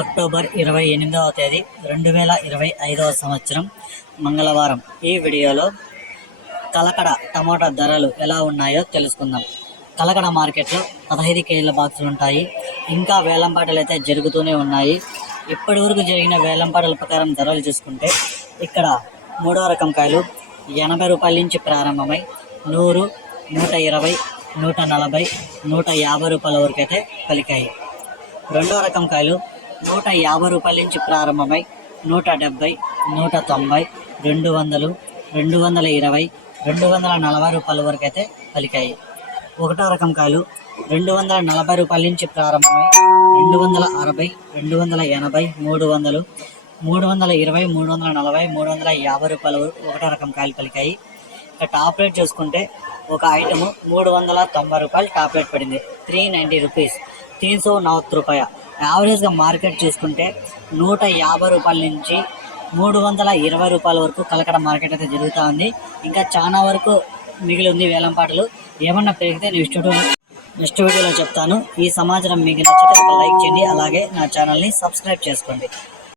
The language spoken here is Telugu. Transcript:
అక్టోబర్ ఇరవై ఎనిమిదవ తేదీ రెండు వేల ఇరవై ఐదవ సంవత్సరం మంగళవారం. ఈ వీడియోలో కలకడ టమాటా ధరలు ఎలా ఉన్నాయో తెలుసుకుందాం. కలకడ మార్కెట్లో పదహైదు కేజీల బాక్సులు ఉంటాయి. ఇంకా వేలంపాటలు అయితే జరుగుతూనే ఉన్నాయి. ఇప్పటి వరకు జరిగిన వేలంపాటల ప్రకారం ధరలు చూసుకుంటే ఇక్కడ మూడో రకం కాయలు ఎనభై రూపాయల నుంచి ప్రారంభమై నూరు నూట ఇరవై నూట నలభై నూట యాభై రూపాయల వరకు అయితే పలికాయి. రెండో రకం కాయలు నూట యాభై రూపాయల నుంచి ప్రారంభమై నూట డెబ్బై నూట తొంభై రెండు వందలు రెండు వందల ఇరవై రెండు వందల నలభై రూపాయల వరకు అయితే పలికాయి. ఒకటో రకం కాయలు రెండు వందల నలభై రూపాయల నుంచి ప్రారంభమై రెండు వందల అరవై రెండు వందల ఎనభై మూడు వందలు మూడు వందల ఇరవై మూడు వందల నలభై మూడు వందల యాభై రూపాయల వరకు ఒకటో రకం కాయలు పలికాయి. ఇక టాప్ రేట్ చూసుకుంటే ఒక ఐటెము మూడు వందల తొంభై రూపాయలు టాప్ రేట్ పడింది. Three ninety rupees. తీన్ సో నవత్ రూపాయ. యావరేజ్గా మార్కెట్ చూసుకుంటే నూట యాభై రూపాయల నుంచి మూడు వందల ఇరవై రూపాయల వరకు కలకడ మార్కెట్ అయితే జరుగుతూ ఉంది. ఇంకా చాలా వరకు మిగిలి ఉంది వేలంపాటలు ఏమన్నా పెరిగితే నెక్స్ట్ నెక్స్ట్ వీడియోలో చెప్తాను. ఈ సమాచారం మీకు నచ్చితే లైక్ చేయండి. అలాగే నా ఛానల్ని సబ్స్క్రైబ్ చేసుకోండి.